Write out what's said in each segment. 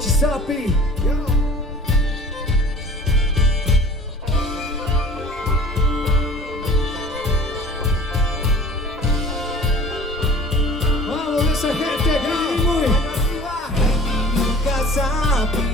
Chisapi. Vamos esa gente, que muy Kasapi.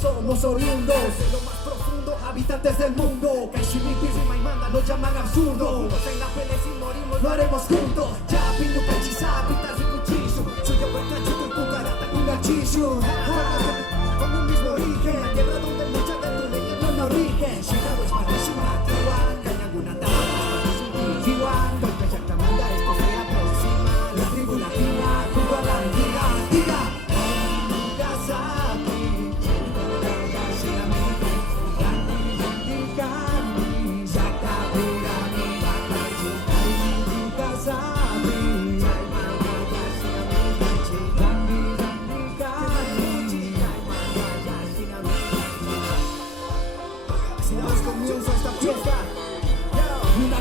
Somos oriundos de lo más profundo, habitantes del mundo. Kaishimipis y Maimanda nos llaman absurdo. Juntos en la pelea si morimos lo haremos juntos. Ya pinto Kachisapi, Tazikuchishu Suyo Percachu, Tupukarata, Kungachishu. Con un mismo origen, la tierra donde muchas de tus leyendas no rigen. Chicago es Marishima, Tiwan, Cañagunata, Tiwan, Dolce Yactamanda, esto se aproxima. La tribu latina, Cuba la antigua, diga.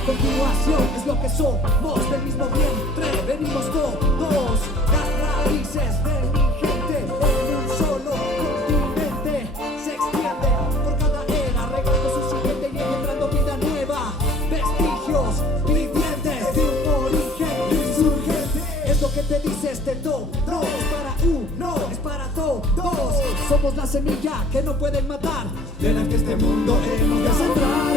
Continuación es lo que somos, del mismo vientre venimos todos, las raíces de mi gente en un solo continente se extiende por cada era, regando su siguiente y engendrando vida nueva, vestigios vivientes de un origen insurgente. Es lo que te dice este todo, no es para uno, es para todos. Somos la semilla que no pueden matar, de la que este mundo hemos de sembrar.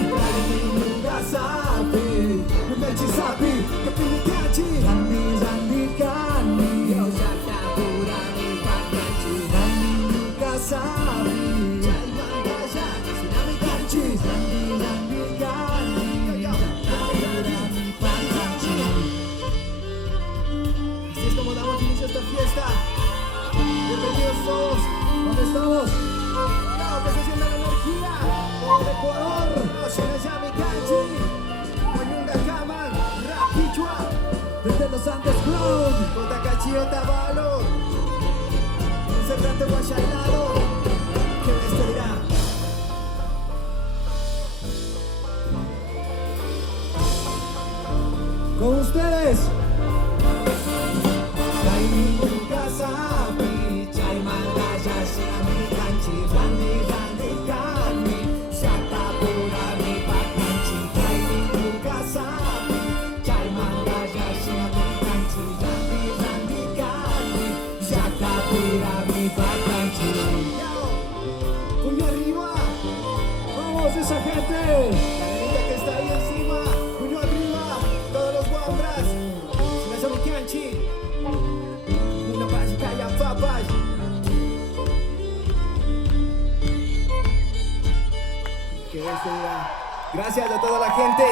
Kasapi, Mechisapi, Kapinikachi, Rani, Rani, Kani, Yoshakapurani, Pakachi, Rani, Kasapi, Chaimandaya, Sinami Kachi, Rani, Rani, Kani, Yoshakapurani, Pakachi. Así es como damos inicio a esta fiesta. Bienvenidos todos. ¿Dónde estamos? Claro que se sienta la energía. Todo Ecuador, Shinayami Kanchi, Mayunga Kaman, Rapichua, desde los Andes Ground, Kotakachi Otavalo, Cerrate Guachailado, ¿qué les dirá? Con ustedes, Kainu Kasapi, Chaimandaya, Shinami Kanchi, Rani, Rani, Kani, Shatapurani, Pakanchi, Kainu Kasapi, Chaimandaya, Shinami Kanchi, Rani, Rani, Kani, Shatapurani, Pakanchi. ¡Puño arriba! ¡Vamos esa gente! La niña que está ahí encima, puño arriba, todos los guambras, Shinayami Kanchi, una básica ya papas. Que este día. Gracias a toda la gente.